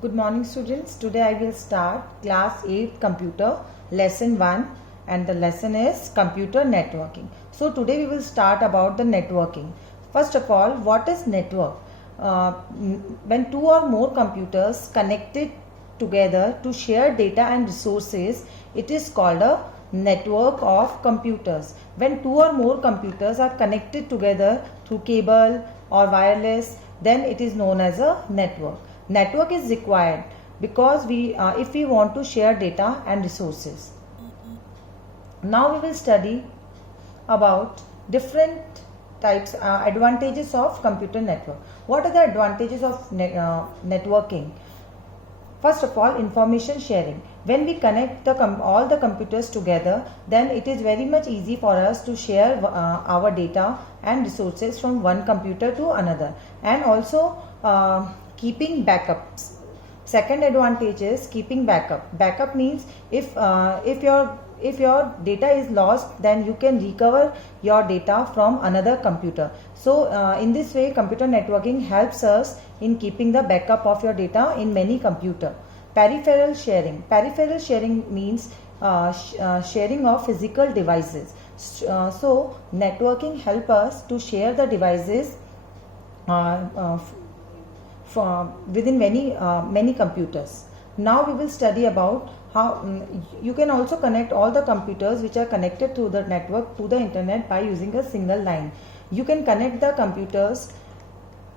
Good morning students. Today I will start class 8 computer lesson 1 and the lesson is computer networking. So today we will start about the networking. First of all, what is network? When two or more computers connected together to share data and resources, it is called a network of computers. When two or more computers are connected together through cable or wireless, then it is known as a network. Network is required because if we want to share data and resources. Now we will study about different types advantages of computer network. What are the advantages of networking? First of all, information sharing. When we connect all the computers together, then it is very much easy for us to share our data and resources from one computer to another, and also keeping backups. Second advantage is keeping backup. Backup means if your data is lost, then you can recover your data from another computer. So in this way, computer networking helps us in keeping the backup of your data in many computers. Peripheral sharing. Peripheral sharing means sharing of physical devices. So networking helps us to share the devices within many computers. Now we will study about how you can also connect all the computers which are connected to the network to the internet by using a single line. You can connect the computers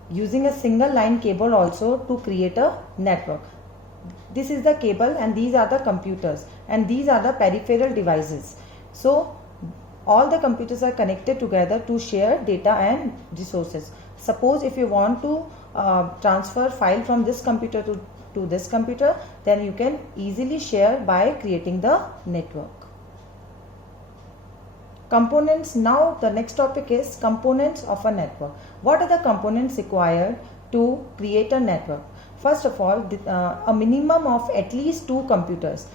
using a single line cable also to create a network. This is the cable and these are the computers and these are the peripheral devices. So all the computers are connected together to share data and resources. Suppose if you want to transfer file from this computer to this computer, then you can easily share by creating the network. Components. Now the next topic is components of a network. What are the components required to create a network? First of all, a minimum of at least two computers.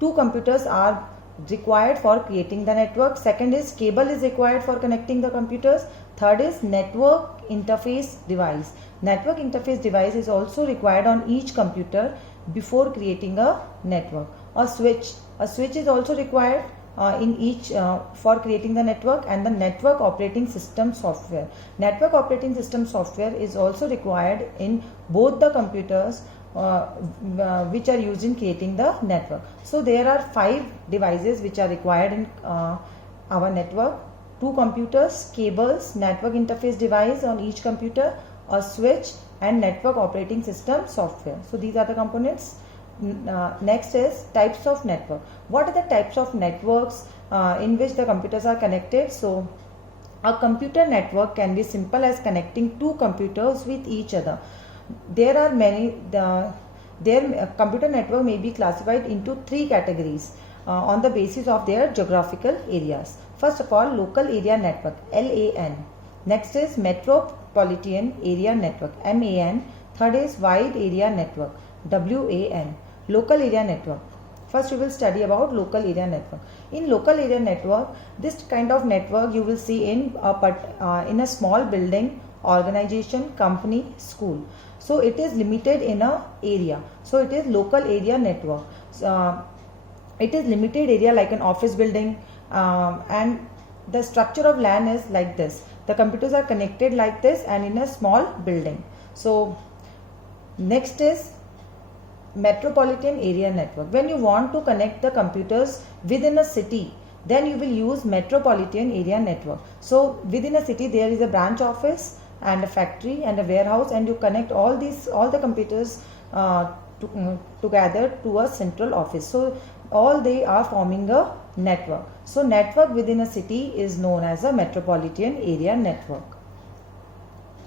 Two computers are required for creating the network. Second is cable is required for connecting the computers. Third is network interface device. Network interface device is also required on each computer before creating a network. A switch is also required in each for creating the network, and the network operating system software. Network operating system software is also required in both the computers which are used in creating the network. So there are 5 devices which are required in our network: 2 computers, cables, network interface device on each computer, a switch, and network operating system software. So these are the components. Next is types of network. What are the types of networks in which the computers are connected? So a computer network can be simple as connecting 2 computers with each other. There are many. Their computer network may be classified into 3 categories on the basis of their geographical areas. First of all, local area network, LAN. Next is metropolitan area network, MAN. Third is wide area network, WAN. Local area network. First we will study about local area network. In local area network, this kind of network you will see in a small building, organization, company, school. So it is limited in a area. So it is local area network. It is limited area like an office building, and the structure of LAN is like this. The computers are connected like this and in a small building. So next is metropolitan area network. When you want to connect the computers within a city, then you will use metropolitan area network. So within a city there is a branch office and a factory and a warehouse, and you connect all the computers together to a central office. So all they are forming a network. So network within a city is known as a metropolitan area network.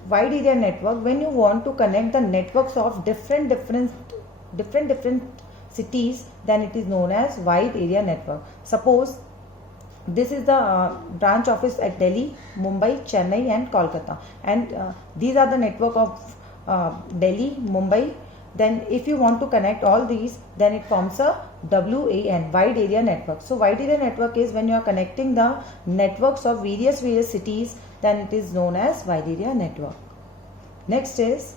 Wide area network. When you want to connect the networks of different cities, then it is known as wide area network. Suppose this is the branch office at Delhi, Mumbai, Chennai and Kolkata, and these are the network of Delhi, Mumbai. Then if you want to connect all these, then it forms a WAN, wide area network. So wide area network is when you are connecting the networks of various cities, then it is known as wide area network. Next is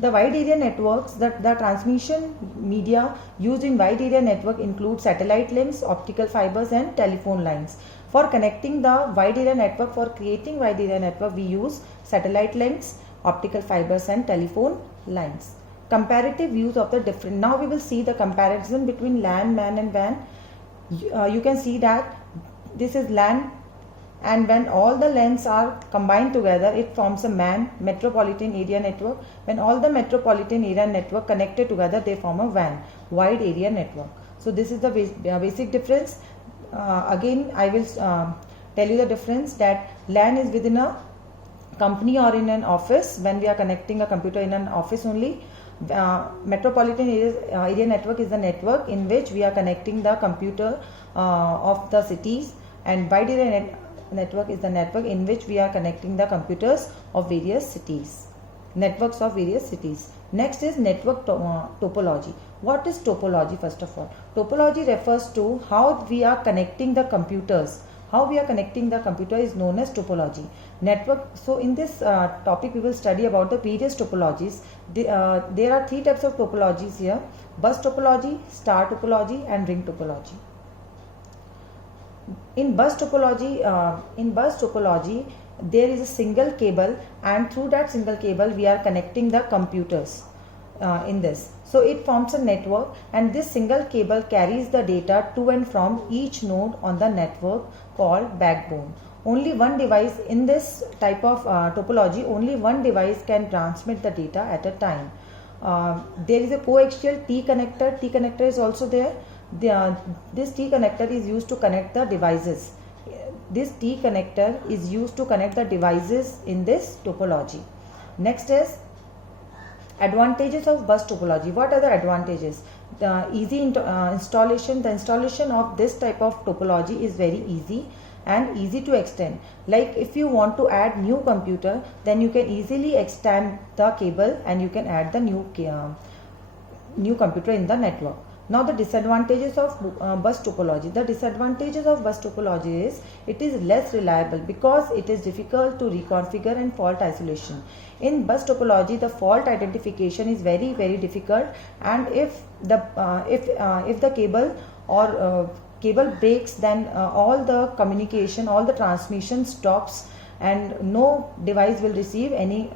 The wide area networks, the transmission media used in wide area network include satellite links, optical fibers and telephone lines. For connecting the wide area network, for creating wide area network, we use satellite links, optical fibers and telephone lines. Comparative views of the different. Now we will see the comparison between LAN, MAN and WAN. You can see that this is LAN, and when all the LANs are combined together, it forms a MAN, metropolitan area network. When all the metropolitan area network connected together, they form a WAN, wide area network. So this is the basic difference. Again, I will tell you the difference, that LAN is within a company or in an office, when we are connecting a computer in an office only. Metropolitan area network is the network in which we are connecting the computer of the cities, and wide area network is the network in which we are connecting the computers of various cities, networks of various cities. Next is network topology. What is topology? First of all, topology refers to how we are connecting the computers. How we are connecting the computer is known as topology. Network. So in this topic we will study about the various topologies. There are three types of topologies here: bus topology, star topology and ring topology. In bus topology, there is a single cable, and through that single cable we are connecting the computers in this. So it forms a network, and this single cable carries the data to and from each node on the network called backbone. Only one device in this type of topology, only one device can transmit the data at a time. There is a coaxial T connector. T connector is also there. This T connector is used to connect the devices. This T connector is used to connect the devices in this topology. Next is advantages of bus topology. What are the advantages? The easy installation. The installation of this type of topology is very easy and easy to extend. Like if you want to add new computer, then you can easily extend the cable and you can add the new computer in the network. Now the disadvantages of bus topology. The disadvantages of bus topology is it is less reliable because it is difficult to reconfigure and fault isolation. In bus topology, the fault identification is very difficult, and if the cable or cable breaks, then all the communication, all the transmission stops, and no device will receive any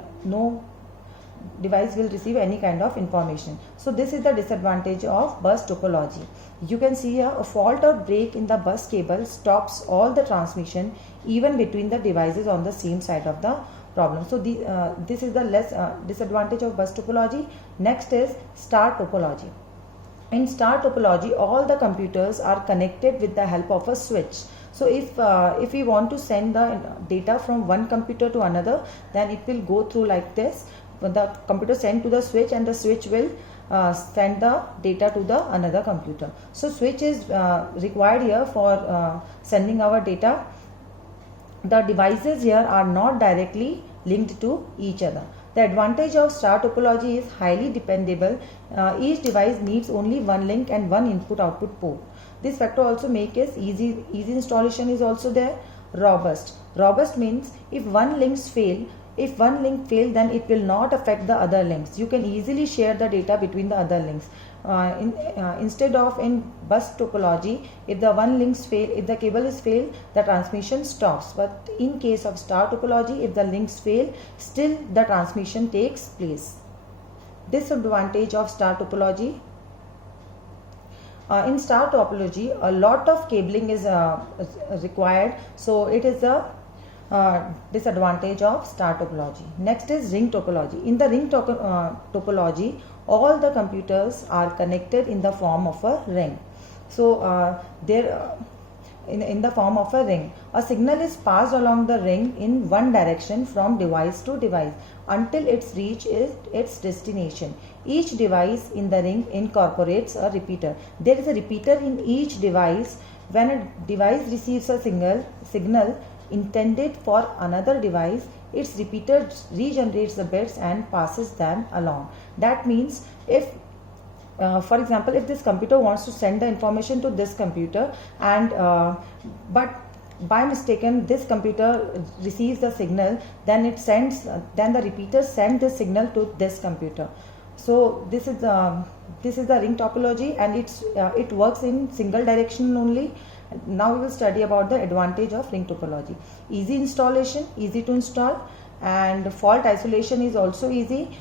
kind of information. So this is the disadvantage of bus topology. You can see here a fault or break in the bus cable stops all the transmission even between the devices on the same side of the problem. So this is the less disadvantage of bus topology. Next is star topology. In star topology, all the computers are connected with the help of a switch. So if we want to send the data from one computer to another, then it will go through like this. The computer sent to the switch, and the switch will send the data to the another computer. So switch is required here for sending our data. The devices here are not directly linked to each other. The advantage of star topology is highly dependable. Each device needs only one link and one input-output port. This factor also makes it easy installation is also there. Robust. Robust means if one link fails, then it will not affect the other links. You can easily share the data between the other links. Instead of in bus topology, if the one links fail, if the cable is failed, the transmission stops. But in case of star topology, if the links fail, still the transmission takes place. Disadvantage of star topology. In star topology, a lot of cabling is required, so it is the disadvantage of star topology. Next is ring topology. In the ring topology, all the computers are connected in the form of a ring. So in the form of a ring, a signal is passed along the ring in one direction from device to device until it reaches its destination. Each device in the ring incorporates a repeater. There is a repeater in each device. When a device receives a signal intended for another device, its repeater regenerates the bits and passes them along. That means if for example, if this computer wants to send the information to this computer, and but by mistaken this computer receives the signal, then the repeater sends the signal to this computer. So this is the ring topology, and it works in single direction only. Now we will study about the advantage of ring topology. Easy installation, easy to install, and fault isolation is also easy.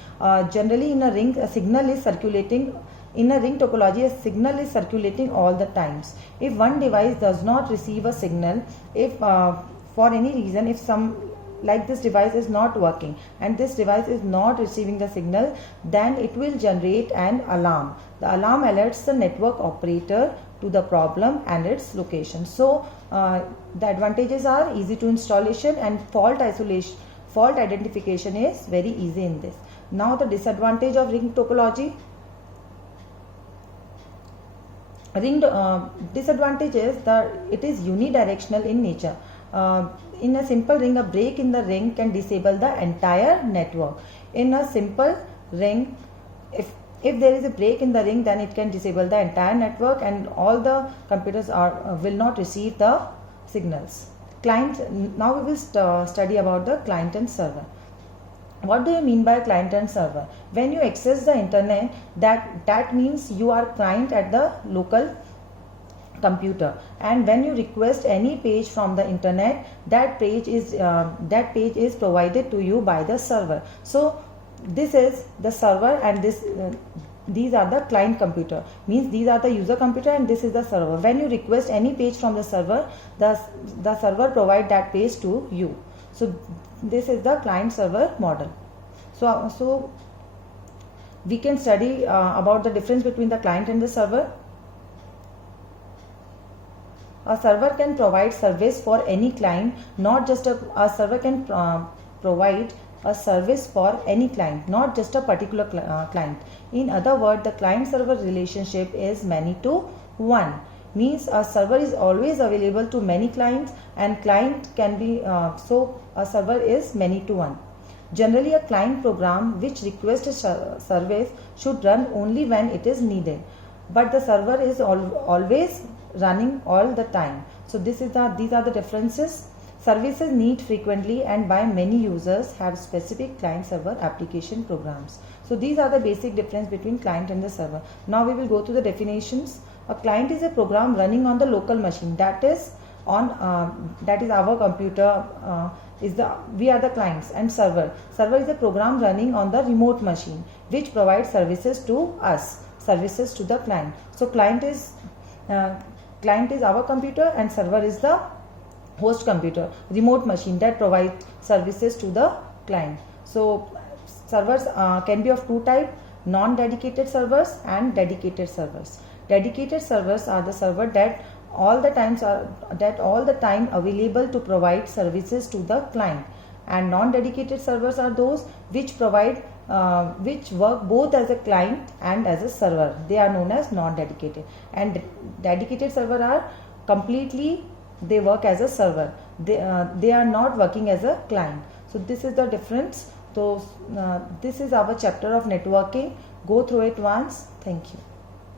Generally in a ring, a signal is circulating. In a ring topology, a signal is circulating all the times. If one device does not receive a signal, if for any reason, if some like this device is not working and this device is not receiving the signal, then it will generate an alarm. The alarm alerts the network operator to the problem and its location. So the advantages are easy to installation, and fault isolation, fault identification is very easy in this. Now the disadvantage of ring topology. Disadvantage is that it is unidirectional in nature. In a simple ring, a break in the ring can disable the entire network. In a simple ring, if there is a break in the ring, then it can disable the entire network, and all the computers will not receive the signals. Client. Now we will study about the client and server. What do you mean by client and server? When you access the internet, that means you are client at the local computer, and when you request any page from the internet, that page is provided to you by the server. So this is the server, and these are the client computer, means these are the user computer, and this is the server. When you request any page from the server, the server provide that page to you. So this is the client server model. So we can study about the difference between the client and the server. A server can provide service for any client, not just a server can provide a service for any client, not just a particular client. In other words, the client server relationship is many to one, means a server is always available to many clients, and client can be so a server is many to one. Generally, a client program which requests a service should run only when it is needed, but the server is always running all the time. So these are the differences. Services need frequently and by many users have specific client server application programs. So these are the basic difference between client and the server. Now we will go to the definitions. A client is a program running on the local machine, that is our computer. We are the clients, and server is a program running on the remote machine which provides services to us, services to the client. So client is our computer, and server is the host computer, remote machine that provides services to the client. So servers can be of two types: non-dedicated servers and dedicated servers. Dedicated servers are the server that all the time available to provide services to the client, and non-dedicated servers are those which provide which work both as a client and as a server. They are known as non-dedicated, and dedicated server are completely, they work as a server. They are not working as a client. So this is the difference. So this is our chapter of networking. Go through it once. Thank you.